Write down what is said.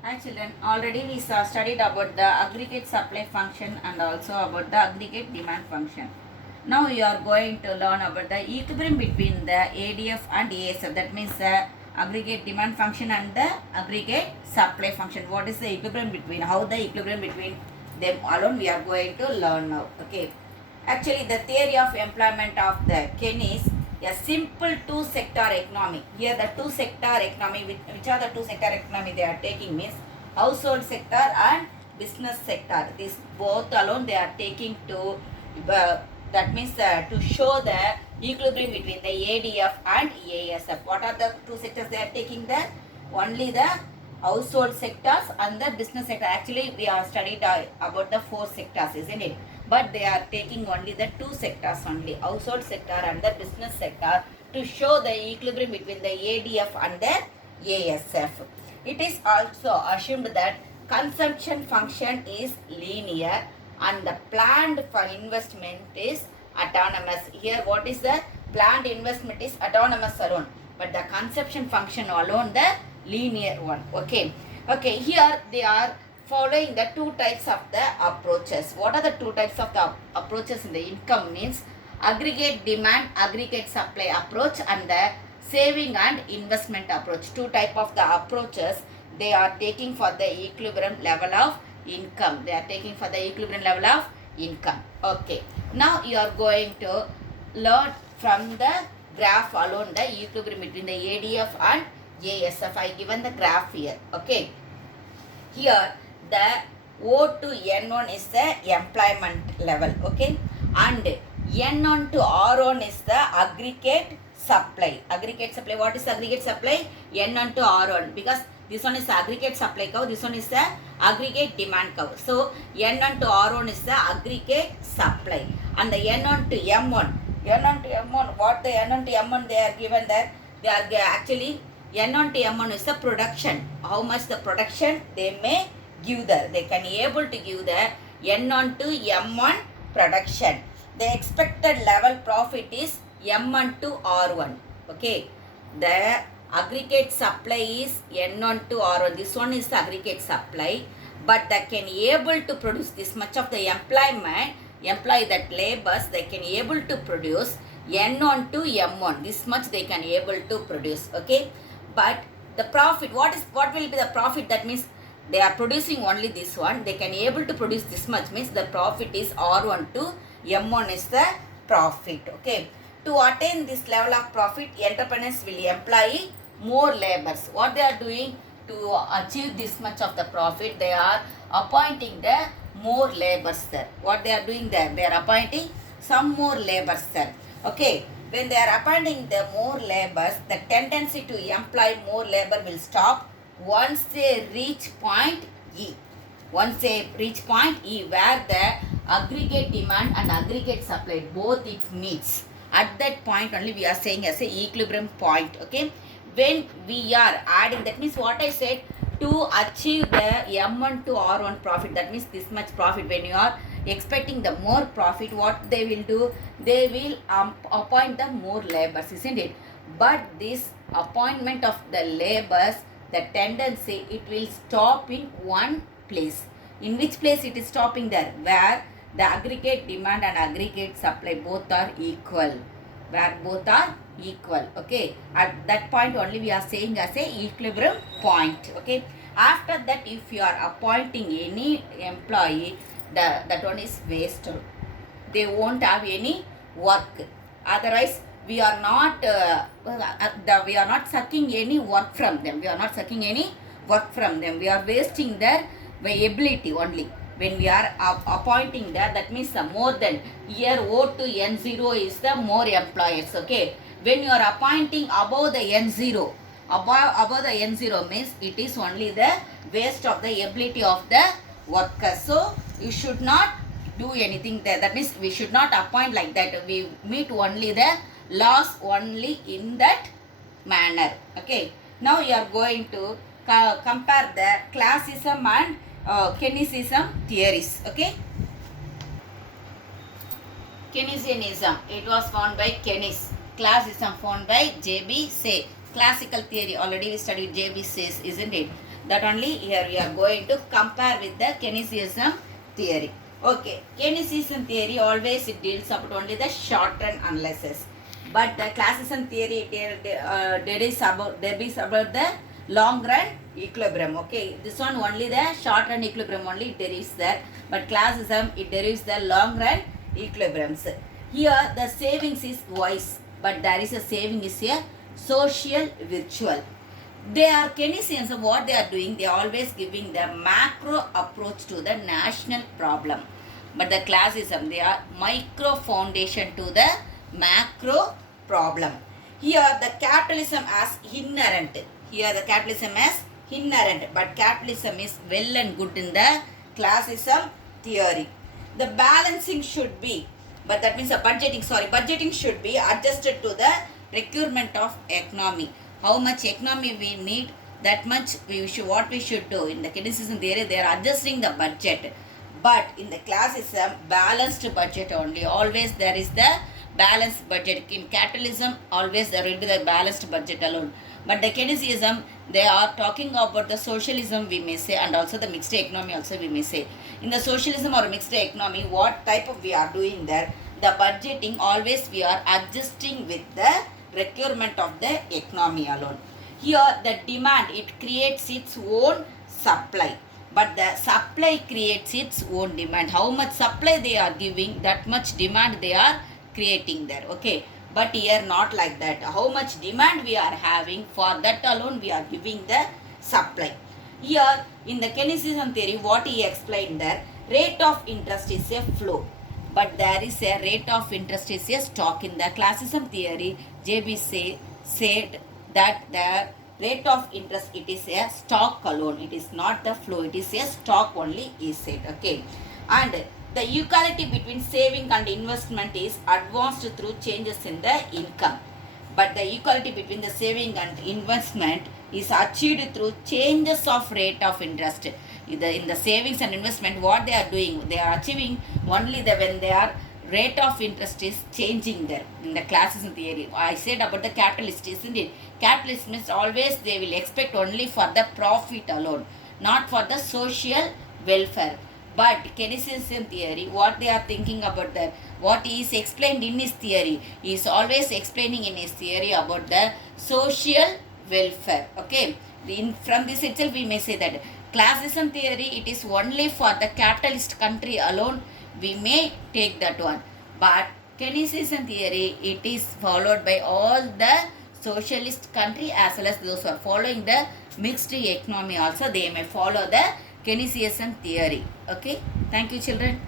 Hi children, already we studied about the aggregate supply function and also about the aggregate demand function. Now we are going to learn about the equilibrium between the ADF and ASF. That means the aggregate demand function and the aggregate supply function. What is the equilibrium between? How the equilibrium between them alone we are going to learn now. Okay. Actually, the theory of employment of the Keynes a simple two-sector economy. Here the two-sector economy, which are the two-sector economy they are taking means household sector and business sector. These both alone they are taking to, that means to show the equilibrium between the ADF and ASF. What are the two sectors they are taking there? Only the household sectors and the business sector. Actually, we are studied about the four sectors, isn't it? But they are taking only the two sectors only, household sector and the business sector, to show the equilibrium between the ADF and the ASF. It is also assumed that consumption function is linear and the planned for investment is autonomous. Here what is the planned investment is autonomous alone, but the consumption function alone the linear one. Okay, here they are following the two types of the approaches. What are the two types of the approaches in the income means? Aggregate demand, aggregate supply approach and the saving and investment approach. Two type of the approaches they are taking for the equilibrium level of income. They are taking for the equilibrium level of income. Okay. Now you are going to learn from the graph alone the equilibrium between the ADF and ASF. I given the graph here. Okay. Here the O to N1 is the employment level. Okay. And N1 to R1 is the aggregate supply. Aggregate supply. What is aggregate supply? N1 to R1. Because this one is aggregate supply curve. This one is the aggregate demand curve. So N1 to R1 is the aggregate supply. And the N1 to M1. N1 to M1. What the N1 to M1 they are given there? They are actually N1 to M1 is the production. How much the production they may give there. They can able to give the N1 to M1 production. The expected level profit is M1 to R1. Okay. The aggregate supply is N1 to R1. This one is the aggregate supply. But they can able to produce this much of the employ that labors, they can able to produce N1 to M1. This much they can able to produce. Okay. But the profit, what will be the profit? That means they are producing only this one. They can able to produce this much means the profit is R1 to M1 is the profit. Okay. To attain this level of profit, entrepreneurs will employ more labors. What they are doing to achieve this much of the profit? They are appointing the more labors there. What they are doing there? They are appointing some more labors there. Okay. When they are appointing the more labors, the tendency to employ more labor will stop once they reach point E. Once they reach point E, where the aggregate demand and aggregate supply both it meets. At that point only we are saying as a equilibrium point. Okay. When we are adding, that means what I said, to achieve the M1 to R1 profit, that means this much profit. When you are expecting the more profit, what they will do? They will appoint the more labors, isn't it? But this appointment of the labors, the tendency, it will stop in one place. In which place it is stopping there? Where the aggregate demand and aggregate supply both are equal. Where both are equal. Okay. At that point only we are saying as a equilibrium point. Okay. After that, if you are appointing any employee, that one is wasted. They won't have any work. Otherwise, we are not sucking any work from them. We are not sucking any work from them. We are wasting their ability only. When we are appointing that means more than, here O to N0 is the more employers. Okay. When you are appointing above the N0, above the N0 means it is only the waste of the ability of the worker. So you should not do anything there. That means we should not appoint like that. We meet only the laws only in that manner. Okay. Now you are going to compare the classism and Keynesianism theories. Okay. Keynesianism, it was found by Keynes. Classism found by J.B. Say. Classical theory, already we studied J.B. Say's, isn't it? That only here we are going to compare with the Keynesianism theory. Okay, Keynesianism theory always it deals about only the short-run analysis, but the classicism theory derives about the long-run equilibrium. Okay, this one only the short-run equilibrium only it derives there, but classicism it derives the long-run equilibriums. Here the savings is wise, but there is a saving is a social virtual. They are Keynesians. What they are doing, they are always giving the macro approach to the national problem, but the classism they are micro foundation to the macro problem. Here the capitalism as inherent. Here the capitalism as inherent, but capitalism is well and good in the classism theory. The balancing should be, but that means the budgeting should be adjusted to the requirement of economy. How much economy we need, that much what we should do. In the Keynesianism theory, they are adjusting the budget, but in the classism, balanced budget only. Always there is the balanced budget. In capitalism, always there will be the balanced budget alone. But the Keynesianism, they are talking about the socialism, we may say, and also the mixed economy also we may say. In the socialism or mixed economy, what type of we are doing there? The budgeting always we are adjusting with the requirement of the economy alone. Here the demand it creates its own supply, but the supply creates its own demand. How much supply they are giving, that much demand they are creating there. Okay, but here not like that. How much demand we are having, for that alone we are giving the supply. Here in the Keynesianism theory, what he explained there, rate of interest is a flow, but there is a rate of interest is a stock. In the classicism theory, JB said that the rate of interest it is a stock alone, it is not the flow, it is a stock only, he said. Okay, and the equality between saving and investment is advanced through changes in the income, but the equality between the saving and investment is achieved through changes of rate of interest. In the savings and investment, what they are doing, they are achieving only when their rate of interest is changing there. In the classism theory, I said about the capitalist, isn't it? Capitalist means always they will expect only for the profit alone, not for the social welfare. But Keynesianism theory, what they are thinking about that, what he is explained in his theory, he is always explaining in his theory about the social welfare. Okay, from this itself we may say that classism theory it is only for the capitalist country alone, we may take that one, but Keynesianism theory it is followed by all the socialist country as well as those who are following the mixed economy also, they may follow the Keynesianism theory. Okay, thank you children.